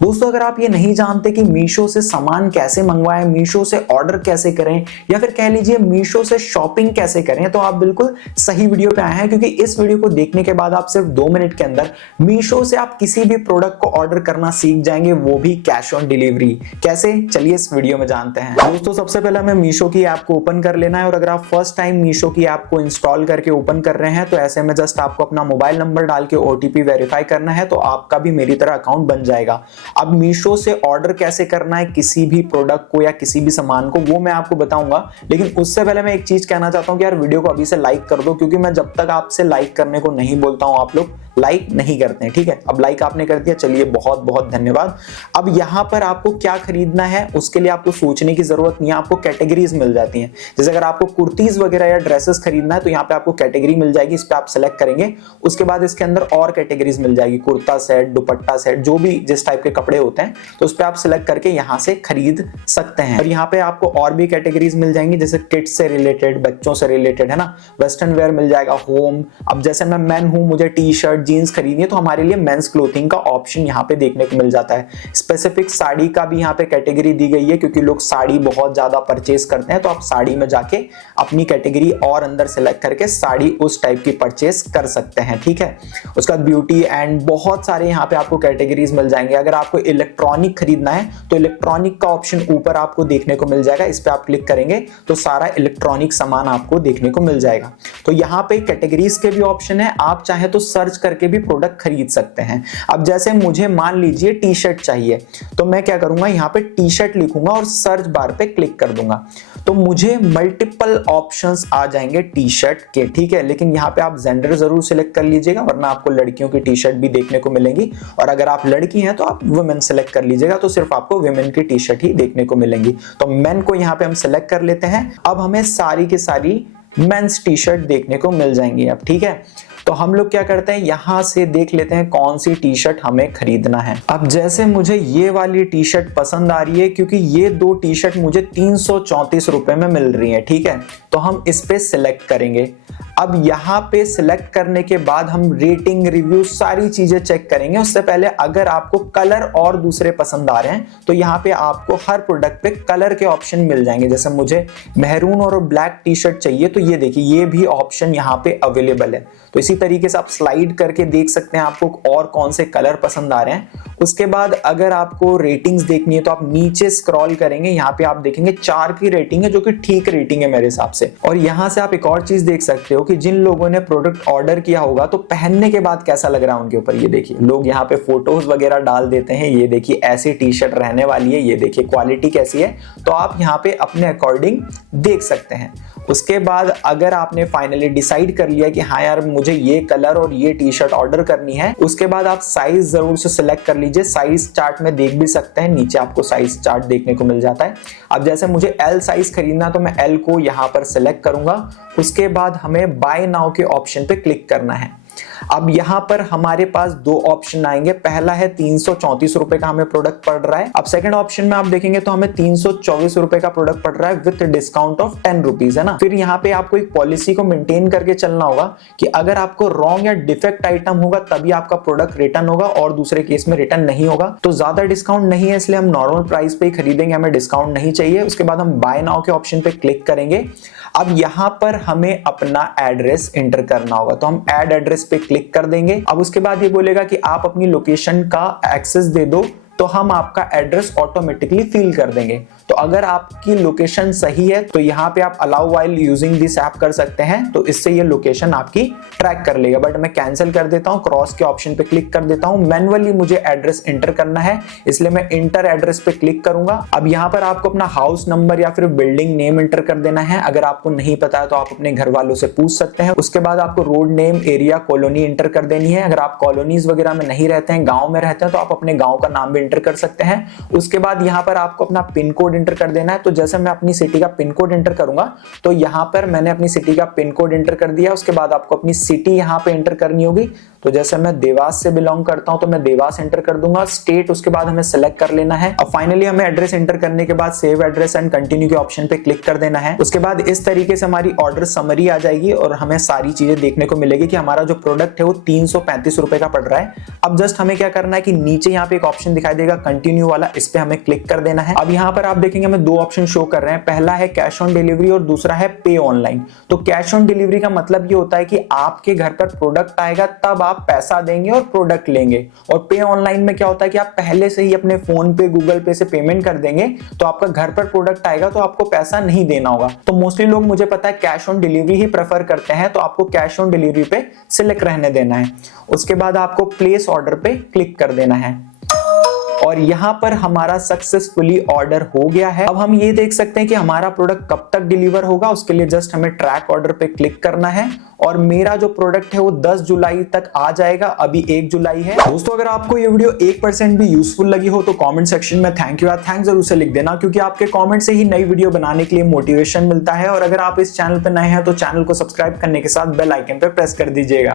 दोस्तों अगर आप ये नहीं जानते कि मीशो से सामान कैसे मंगवाएं, मीशो से ऑर्डर कैसे करें या फिर कह लीजिए मीशो से शॉपिंग कैसे करें, तो आप बिल्कुल सही वीडियो पे आए हैं, क्योंकि इस वीडियो को देखने के बाद आप सिर्फ 2 मिनट के अंदर मीशो से आप किसी भी प्रोडक्ट को ऑर्डर करना सीख जाएंगे, वो भी कैश ऑन डिलीवरी। कैसे, चलिए इस वीडियो में जानते हैं। दोस्तों सबसे पहले हमें मीशो की ऐप को ओपन कर लेना है, और अगर आप फर्स्ट टाइम मीशो की ऐप को इंस्टॉल करके ओपन कर रहे हैं तो ऐसे में जस्ट आपको अपना मोबाइल नंबर डाल के ओटीपी वेरीफाई करना है, तो आपका भी मेरी तरह अकाउंट बन जाएगा। अब मीशो से ऑर्डर कैसे करना है किसी भी प्रोडक्ट को या किसी भी सामान को, वो मैं आपको बताऊंगा, लेकिन उससे पहले मैं एक चीज कहना चाहता हूं कि यार वीडियो को अभी से लाइक कर दो, क्योंकि मैं जब तक आपसे लाइक करने को नहीं बोलता हूं आप लोग लाइक नहीं करते हैं। ठीक है, अब लाइक आपने कर दिया, चलिए बहुत बहुत धन्यवाद। अब यहां पर आपको क्या खरीदना है उसके लिए आपको सोचने की जरूरत नहीं है, आपको कैटेगरीज मिल जाती हैं। जैसे अगर आपको कुर्तीज वगैरह या ड्रेसेस खरीदना है तो यहाँ पे आपको कैटेगरी मिल जाएगी, इस पे आप सेलेक्ट करेंगे, उसके बाद इसके अंदर और कैटेगरीज मिल जाएगी, कुर्ता सेट, दुपट्टा सेट, जो भी जिस टाइप के कपड़े होते हैं तो उस पे आप सेलेक्ट करके यहाँ से खरीद सकते हैं। और यहाँ पे आपको और भी कैटेगरीज मिल जाएंगी, जैसे किड्स से रिलेटेड, बच्चों से रिलेटेड, है ना, वेस्टर्न वेयर मिल जाएगा, होम। अब जैसे मैं मैन हूं, मुझे टी शर्ट जीन्स खरीदनी है तो हमारे लिए मेंस क्लोथिंग का ऑप्शन यहाँ पे देखने को मिल जाता है। स्पेसिफिक साड़ी का भी यहाँ पे कैटेगरी दी गई है, क्योंकि लोग साड़ी बहुत ज्यादा परचेज करते हैं, तो आप साड़ी में जाके अपनी कैटेगरी और अंदर सेलेक्ट करके साड़ी उस टाइप की परचेज कर सकते हैं। ठीक है, उसका ब्यूटी एंड बहुत सारे यहाँ पे आपको कैटेगरीज मिल जाएंगे। अगर आपको इलेक्ट्रॉनिक खरीदना है तो इलेक्ट्रॉनिक का ऑप्शन ऊपर आपको देखने को मिल जाएगा, इस पे आप क्लिक करेंगे तो सारा इलेक्ट्रॉनिक सामान आपको देखने को मिल जाएगा। तो यहाँ पे कैटेगरीज के भी ऑप्शन है, आप चाहे तो सर्च करके भी प्रोडक्ट खरीद सकते हैं। अब जैसे मुझे मान लीजिए टी शर्ट चाहिए, तो मैं क्या करूंगा, यहाँ पे टी शर्ट लिखूंगा और सर्च बार पे क्लिक कर दूंगा, तो मुझे मल्टीपल ऑप्शंस आ जाएंगे टी शर्ट के। ठीक है, लेकिन यहाँ पे आप जेंडर जरूर सिलेक्ट कर लीजिएगा, वरना आपको लड़कियों की टी शर्ट भी देखने को मिलेंगी, और अगर आप लड़की हैं तो आप वुमेन सेलेक्ट कर लीजिएगा, तो सिर्फ आपको वुमेन की टी शर्ट ही देखने को मिलेंगी। तो मेन को यहाँ पे हम सेलेक्ट कर लेते हैं। अब हमें सारी की सारी मेंस टी शर्ट देखने को मिल जाएंगी। अब ठीक है, तो हम लोग क्या करते हैं, यहां से देख लेते हैं कौन सी टी शर्ट हमें खरीदना है। अब जैसे मुझे ये वाली टी शर्ट पसंद आ रही है, क्योंकि ये 2 टी शर्ट मुझे 334 रुपए में मिल रही है। ठीक है, तो हम इस पे सिलेक्ट करेंगे। अब यहाँ पे सिलेक्ट करने के बाद हम रेटिंग, रिव्यू, सारी चीजें चेक करेंगे। उससे पहले अगर आपको कलर और दूसरे पसंद आ रहे हैं तो यहाँ पे आपको हर प्रोडक्ट पे कलर के ऑप्शन मिल जाएंगे। जैसे मुझे मैरून और ब्लैक टी शर्ट चाहिए, तो ये देखिए ये भी ऑप्शन यहाँ पे अवेलेबल है। तो इसी तरीके से आप स्लाइड करके देख सकते हैं आपको और कौन से कलर पसंद आ रहे हैं। उसके बाद अगर आपको रेटिंग्स देखनी है तो आप नीचे स्क्रॉल करेंगे, यहाँ पे आप देखेंगे 4 की रेटिंग है, जो कि ठीक रेटिंग है मेरे हिसाब से। और यहाँ से आप एक और चीज देख सकते हो कि जिन लोगों ने प्रोडक्ट ऑर्डर किया होगा तो पहनने के बाद कैसा लग रहा है उनके ऊपर। ये देखिए लोग यहाँ पे फोटोज वगैरह डाल देते हैं, ये देखिए ऐसी टी शर्ट रहने वाली है, ये देखिए क्वालिटी कैसी है, तो आप यहाँ पे अपने अकॉर्डिंग देख सकते हैं। उसके बाद अगर आपने फाइनली डिसाइड कर लिया कि हाँ यार मुझे ये कलर और ये टी शर्ट ऑर्डर करनी है, उसके बाद आप साइज जरूर से सिलेक्ट कर लीजिए। साइज चार्ट में देख भी सकते हैं, नीचे आपको साइज चार्ट देखने को मिल जाता है। अब जैसे मुझे एल साइज खरीदना तो मैं एल को यहाँ पर सिलेक्ट करूंगा। उसके बाद हमें बाय नाउ के ऑप्शन पे क्लिक करना है। अब यहां पर हमारे पास 2 ऑप्शन आएंगे, पहला है 334 रुपए का हमें प्रोडक्ट पड़ रहा है। अब सेकंड ऑप्शन में आप देखेंगे तो हमें 324 रुपए का प्रोडक्ट पड़ रहा है विद डिस्काउंट ऑफ 10 रुपीज, है ना। फिर यहाँ पे आपको एक पॉलिसी को मेंटेन करके चलना होगा कि अगर आपको रॉन्ग या डिफेक्ट आइटम होगा तभी आपका प्रोडक्ट रिटर्न होगा, और दूसरे केस में रिटर्न नहीं होगा। तो ज्यादा डिस्काउंट नहीं है, इसलिए हम नॉर्मल प्राइस पे ही खरीदेंगे, हमें डिस्काउंट नहीं चाहिए। उसके बाद हम बाय नाउ के ऑप्शन पे क्लिक करेंगे। अब यहां पर हमें अपना एड्रेस एंटर करना होगा, तो हम ऐड एड्रेस पे क्लिक कर देंगे। अब उसके बाद ये बोलेगा कि आप अपनी लोकेशन का एक्सेस दे दो, तो हम आपका एड्रेस ऑटोमेटिकली फिल कर देंगे। तो अगर आपकी लोकेशन सही है तो यहाँ पे आप allow while using this app कर सकते हैं, तो इससे ये लोकेशन आपकी ट्रैक कर लेगा। बट मैं कैंसिल कर देता हूँ, क्रॉस के ऑप्शन पे क्लिक कर देता हूँ। मैन्युअली मुझे एड्रेस एंटर करना है, इसलिए मैं इंटर एड्रेस पे क्लिक करूंगा। अब यहाँ पर आपको अपना हाउस नंबर या फिर बिल्डिंग नेम एंटर कर देना है। अगर आपको नहीं पता है तो आप अपने घर वालों से पूछ सकते हैं। उसके बाद आपको road name, area, colony enter कर देनी है। अगर आप कॉलोनीज वगैरह में नहीं रहते हैं, गाँव में रहते हैं, तो आप अपने गाँव का नाम भी एंटर कर सकते हैं। उसके बाद यहाँ पर आपको अपना पिन कोड एंटर कर देना है। तो जैसे मैं अपनी सिटी का पिन कोड एंटर करूंगा, तो यहाँ पर मैंने अपनी सिटी का पिन कोड एंटर कर दिया। उसके बाद आपको अपनी सिटी यहाँ पे एंटर करनी होगी। तो जैसे मैं देवास से बिलोंग करता हूं तो मैं देवास एंटर कर दूंगा। स्टेट उसके बाद हमें सेलेक्ट कर लेना है। अब फाइनली हमें एड्रेस एंटर करने के बाद सेव एड्रेस एंड कंटिन्यू के ऑप्शन पे क्लिक कर देना है। उसके बाद इस तरीके से हमारी ऑर्डर समरी आ जाएगी और हमें सारी चीजें देखने को मिलेगी कि हमारा जो प्रोडक्ट है वो 335 रुपए का पड़ रहा है। अब जस्ट हमें क्या करना है कि नीचे यहाँ पे एक ऑप्शन दिखाई देगा कंटिन्यू वाला, इस पे हमें क्लिक कर देना है। अब यहाँ पर आप देखेंगे हमें दो ऑप्शन शो कर रहे हैं, पहला है कैश ऑन डिलीवरी और दूसरा है पे ऑनलाइन। तो कैश ऑन डिलीवरी का मतलब ये होता है कि आपके घर पर प्रोडक्ट आएगा तब आप पैसा देंगे और प्रोडक्ट लेंगे, और पे ऑनलाइन में क्या होता है कि आप पहले से ही अपने फोन पे गूगल पे से पेमेंट कर देंगे तो आपका घर पर प्रोडक्ट आएगा तो आपको पैसा नहीं देना होगा। तो मोस्टली लोग मुझे पता है cash on delivery he prefer करते हैं, तो आपको कैश ऑन डिलीवरी पे सिलेक्ट रहने देना है। उसके बाद आपको प्लेस ऑर्डर पे क्लिक कर देना है और यहां पर हमारा सक्सेसफुली ऑर्डर हो गया है। अब हम ये देख सकते हैं कि हमारा प्रोडक्ट कब तक डिलीवर होगा, उसके लिए जस्ट हमें ट्रैक ऑर्डर पे क्लिक करना है और मेरा जो प्रोडक्ट है वो 10 जुलाई तक आ जाएगा, अभी 1 जुलाई है। दोस्तों अगर आपको ये वीडियो 1% भी यूजफुल लगी हो तो कमेंट सेक्शन में थैंक यू या थैंक जरूर से लिख देना, क्योंकि आपके कमेंट से ही नई वीडियो बनाने के लिए मोटिवेशन मिलता है। और अगर आप इस चैनल पर नए हैं तो चैनल को सब्सक्राइब करने के साथ बेल आइकन पे प्रेस कर दीजिएगा।